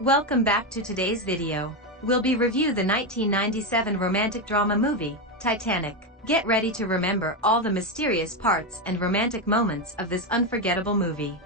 Welcome back to today's video. We'll be review the 1997 romantic drama movie, Titanic. Get ready to remember all the mysterious parts and romantic moments of this unforgettable movie.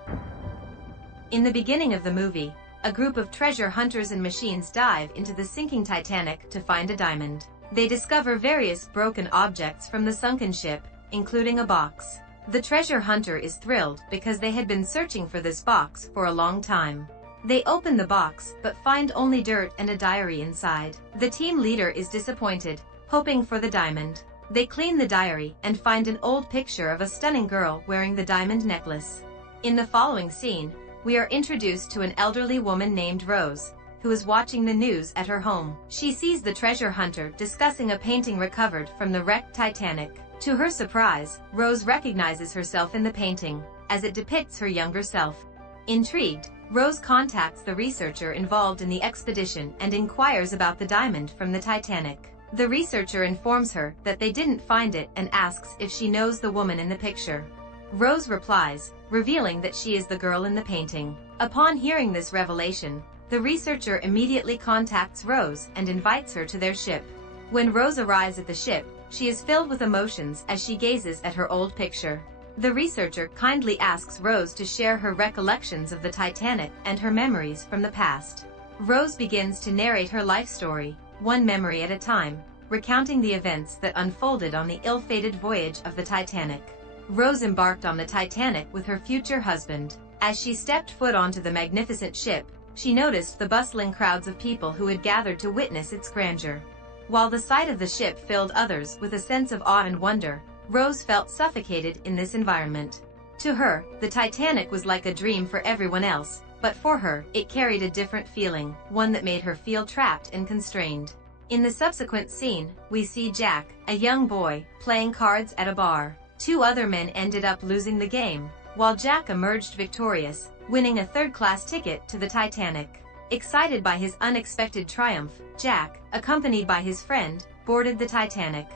In the beginning of the movie, a group of treasure hunters and machines dive into the sinking Titanic to find a diamond. They discover various broken objects from the sunken ship, including a box. The treasure hunter is thrilled because they had been searching for this box for a long time. They open the box but find only dirt and a diary inside. The team leader is disappointed, hoping for the diamond. They clean the diary and find an old picture of a stunning girl wearing the diamond necklace. In the following scene, we are introduced to an elderly woman named Rose, who is watching the news at her home. She sees the treasure hunter discussing a painting recovered from the wrecked Titanic. To her surprise, Rose recognizes herself in the painting, as it depicts her younger self. Intrigued, Rose contacts the researcher involved in the expedition and inquires about the diamond from the Titanic. The researcher informs her that they didn't find it and asks if she knows the woman in the picture. Rose replies, revealing that she is the girl in the painting. Upon hearing this revelation, the researcher immediately contacts Rose and invites her to their ship. When Rose arrives at the ship, she is filled with emotions as she gazes at her old picture. The researcher kindly asks Rose to share her recollections of the Titanic and her memories from the past. Rose begins to narrate her life story, one memory at a time, recounting the events that unfolded on the ill-fated voyage of the Titanic. Rose embarked on the Titanic with her future husband. As she stepped foot onto the magnificent ship, she noticed the bustling crowds of people who had gathered to witness its grandeur. While the sight of the ship filled others with a sense of awe and wonder, Rose felt suffocated in this environment. To her, the Titanic was like a dream for everyone else, but for her, it carried a different feeling, one that made her feel trapped and constrained. In the subsequent scene, we see Jack, a young boy, playing cards at a bar. Two other men ended up losing the game, while Jack emerged victorious, winning a third-class ticket to the Titanic. Excited by his unexpected triumph, Jack, accompanied by his friend, boarded the Titanic.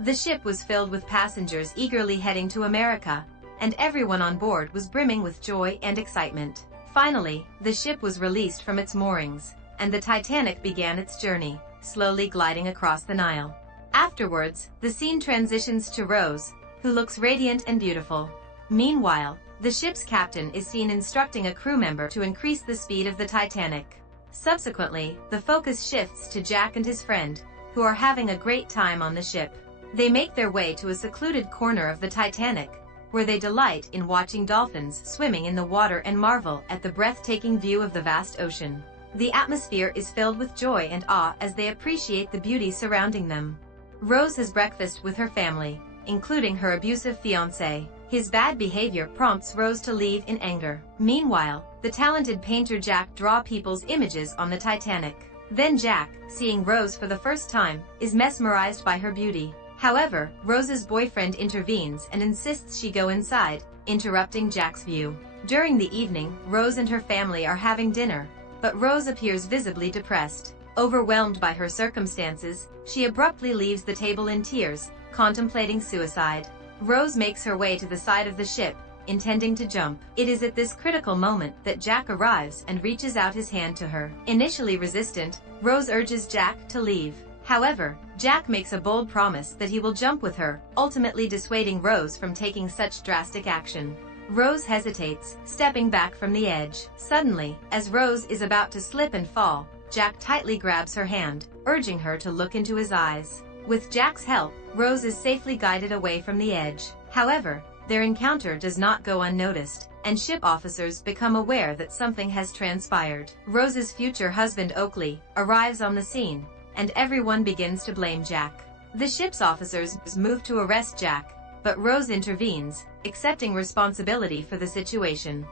The ship was filled with passengers eagerly heading to America, and everyone on board was brimming with joy and excitement. Finally, the ship was released from its moorings, and the Titanic began its journey, slowly gliding across the Nile. Afterwards, the scene transitions to Rose, who looks radiant and beautiful. Meanwhile, the ship's captain is seen instructing a crew member to increase the speed of the Titanic. Subsequently, the focus shifts to Jack and his friend, who are having a great time on the ship. They make their way to a secluded corner of the Titanic, where they delight in watching dolphins swimming in the water and marvel at the breathtaking view of the vast ocean. The atmosphere is filled with joy and awe as they appreciate the beauty surrounding them. Rose has breakfast with her family, including her abusive fiancé. His bad behavior prompts Rose to leave in anger. Meanwhile, the talented painter Jack draws people's images on the Titanic. Then Jack, seeing Rose for the first time, is mesmerized by her beauty. However, Rose's boyfriend intervenes and insists she go inside, interrupting Jack's view. During the evening, Rose and her family are having dinner, but Rose appears visibly depressed. Overwhelmed by her circumstances, she abruptly leaves the table in tears, contemplating suicide. Rose makes her way to the side of the ship, intending to jump. It is at this critical moment that Jack arrives and reaches out his hand to her. Initially resistant, Rose urges Jack to leave. However, Jack makes a bold promise that he will jump with her, ultimately dissuading Rose from taking such drastic action. Rose hesitates, stepping back from the edge. Suddenly, as Rose is about to slip and fall, Jack tightly grabs her hand, urging her to look into his eyes. With Jack's help, Rose is safely guided away from the edge. However, their encounter does not go unnoticed, and ship officers become aware that something has transpired. Rose's future husband Oakley arrives on the scene, and everyone begins to blame Jack. The ship's officers move to arrest Jack, but Rose intervenes, accepting responsibility for the situation.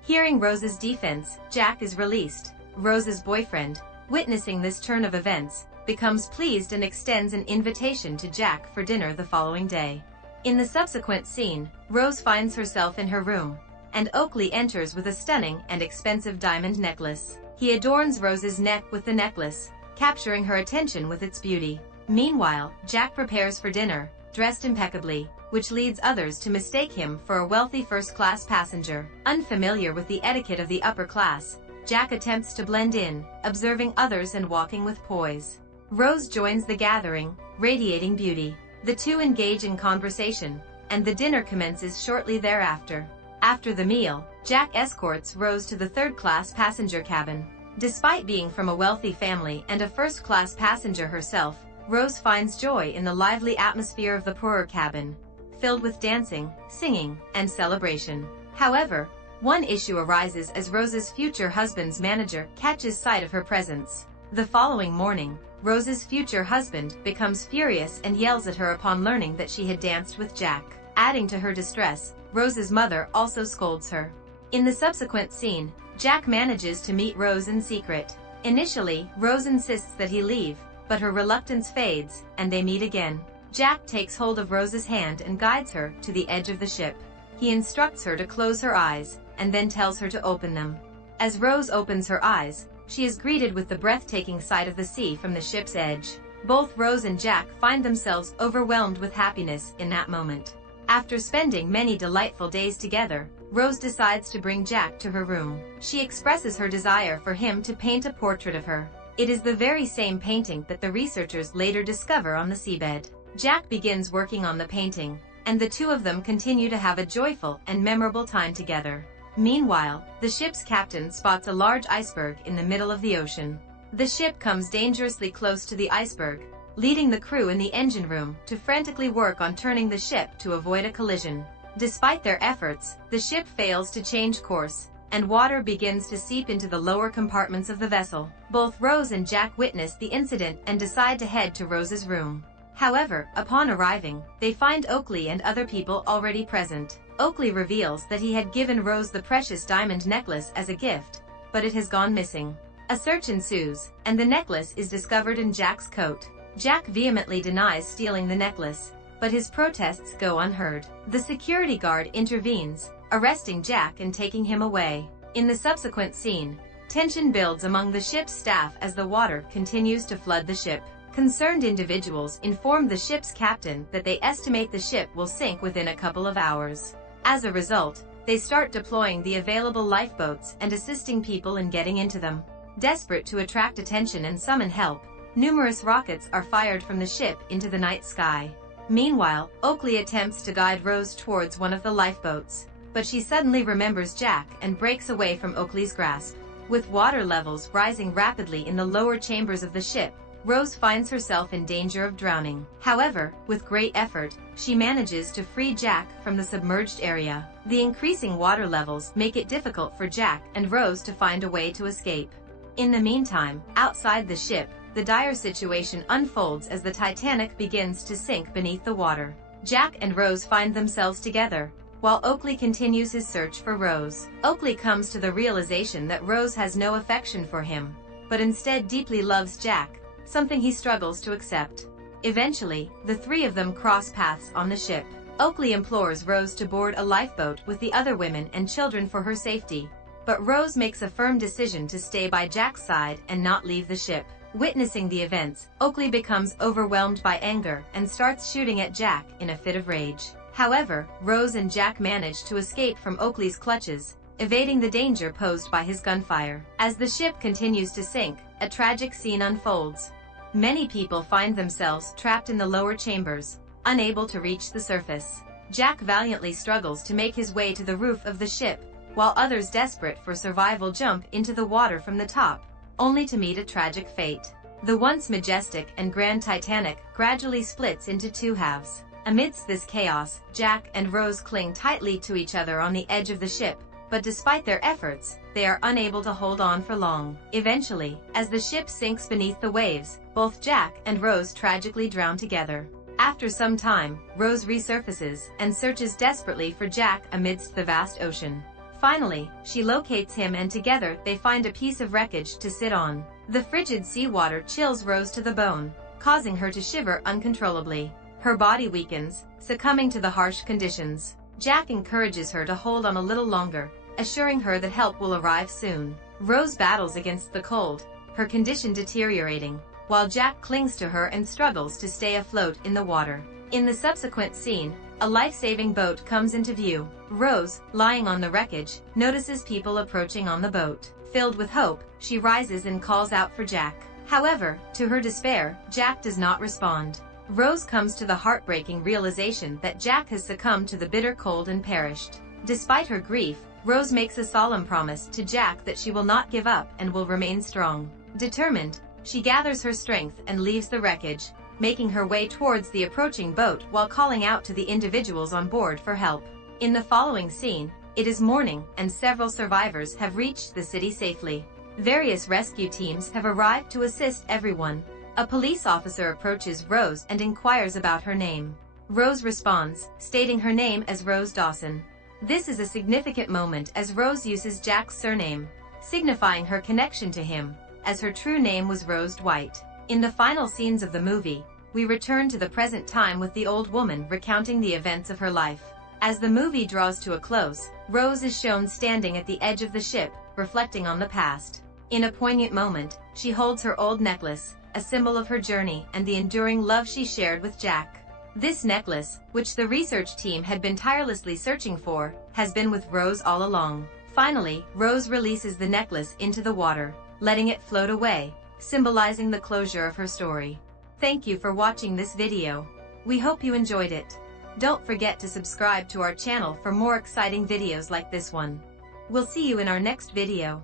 Hearing Rose's defense, Jack is released. Rose's boyfriend, witnessing this turn of events, becomes pleased and extends an invitation to Jack for dinner the following day. In the subsequent scene, Rose finds herself in her room, and Oakley enters with a stunning and expensive diamond necklace. He adorns Rose's neck with the necklace, capturing her attention with its beauty. Meanwhile, Jack prepares for dinner, dressed impeccably, which leads others to mistake him for a wealthy first-class passenger. Unfamiliar with the etiquette of the upper class, Jack attempts to blend in, observing others and walking with poise. Rose joins the gathering, radiating beauty. The two engage in conversation, and the dinner commences shortly thereafter. After the meal, Jack escorts Rose to the third-class passenger cabin. Despite being from a wealthy family and a first-class passenger herself, Rose finds joy in the lively atmosphere of the poorer cabin, filled with dancing, singing, and celebration. However, one issue arises as Rose's future husband's manager catches sight of her presence. The following morning, Rose's future husband becomes furious and yells at her upon learning that she had danced with Jack. Adding to her distress, Rose's mother also scolds her. In the subsequent scene, Jack manages to meet Rose in secret. Initially, Rose insists that he leave, but her reluctance fades, and they meet again. Jack takes hold of Rose's hand and guides her to the edge of the ship. He instructs her to close her eyes, and then tells her to open them. As Rose opens her eyes, she is greeted with the breathtaking sight of the sea from the ship's edge. Both Rose and Jack find themselves overwhelmed with happiness in that moment. After spending many delightful days together, Rose decides to bring Jack to her room. She expresses her desire for him to paint a portrait of her. It is the very same painting that the researchers later discover on the seabed. Jack begins working on the painting, and the two of them continue to have a joyful and memorable time together. Meanwhile, the ship's captain spots a large iceberg in the middle of the ocean. The ship comes dangerously close to the iceberg, leading the crew in the engine room to frantically work on turning the ship to avoid a collision. Despite their efforts, the ship fails to change course, and water begins to seep into the lower compartments of the vessel. Both Rose and Jack witness the incident and decide to head to Rose's room. However, upon arriving, they find Oakley and other people already present. Oakley reveals that he had given Rose the precious diamond necklace as a gift, but it has gone missing. A search ensues, and the necklace is discovered in Jack's coat. Jack vehemently denies stealing the necklace, but his protests go unheard. The security guard intervenes, arresting Jack and taking him away. In the subsequent scene, tension builds among the ship's staff as the water continues to flood the ship. Concerned individuals inform the ship's captain that they estimate the ship will sink within a couple of hours. As a result, they start deploying the available lifeboats and assisting people in getting into them. Desperate to attract attention and summon help, numerous rockets are fired from the ship into the night sky. Meanwhile, Oakley attempts to guide Rose towards one of the lifeboats, but she suddenly remembers Jack and breaks away from Oakley's grasp. With water levels rising rapidly in the lower chambers of the ship, Rose finds herself in danger of drowning. However, with great effort, she manages to free Jack from the submerged area. The increasing water levels make it difficult for Jack and Rose to find a way to escape. In the meantime, outside the ship, the dire situation unfolds as the Titanic begins to sink beneath the water. Jack and Rose find themselves together, while Oakley continues his search for Rose. Oakley comes to the realization that Rose has no affection for him, but instead deeply loves Jack, something he struggles to accept. Eventually, the three of them cross paths on the ship. Oakley implores Rose to board a lifeboat with the other women and children for her safety, but Rose makes a firm decision to stay by Jack's side and not leave the ship. Witnessing the events, Oakley becomes overwhelmed by anger and starts shooting at Jack in a fit of rage. However, Rose and Jack manage to escape from Oakley's clutches, evading the danger posed by his gunfire. As the ship continues to sink, a tragic scene unfolds. Many people find themselves trapped in the lower chambers, unable to reach the surface. Jack valiantly struggles to make his way to the roof of the ship, while others desperate for survival jump into the water from the top, only to meet a tragic fate. The once majestic and grand Titanic gradually splits into two halves. Amidst this chaos, Jack and Rose cling tightly to each other on the edge of the ship, but despite their efforts, they are unable to hold on for long. Eventually, as the ship sinks beneath the waves, both Jack and Rose tragically drown together. After some time, Rose resurfaces and searches desperately for Jack amidst the vast ocean. Finally, she locates him and together they find a piece of wreckage to sit on. The frigid seawater chills Rose to the bone, causing her to shiver uncontrollably. Her body weakens, succumbing to the harsh conditions. Jack encourages her to hold on a little longer, assuring her that help will arrive soon. Rose battles against the cold, her condition deteriorating, while Jack clings to her and struggles to stay afloat in the water. In the subsequent scene, a life-saving boat comes into view. Rose, lying on the wreckage, notices people approaching on the boat. Filled with hope, she rises and calls out for Jack. However, to her despair, Jack does not respond. Rose comes to the heartbreaking realization that Jack has succumbed to the bitter cold and perished. Despite her grief, Rose makes a solemn promise to Jack that she will not give up and will remain strong. Determined, she gathers her strength and leaves the wreckage, making her way towards the approaching boat while calling out to the individuals on board for help. In the following scene, it is morning and several survivors have reached the city safely. Various rescue teams have arrived to assist everyone. A police officer approaches Rose and inquires about her name. Rose responds, stating her name as Rose Dawson. This is a significant moment as Rose uses Jack's surname, signifying her connection to him, as her true name was Rose Dwight. In the final scenes of the movie, we return to the present time with the old woman recounting the events of her life. As the movie draws to a close, Rose is shown standing at the edge of the ship, reflecting on the past. In a poignant moment, she holds her old necklace, a symbol of her journey and the enduring love she shared with Jack. This necklace, which the research team had been tirelessly searching for, has been with Rose all along. Finally, Rose releases the necklace into the water, letting it float away, symbolizing the closure of her story. Thank you for watching this video. We hope you enjoyed it. Don't forget to subscribe to our channel for more exciting videos like this one. We'll see you in our next video.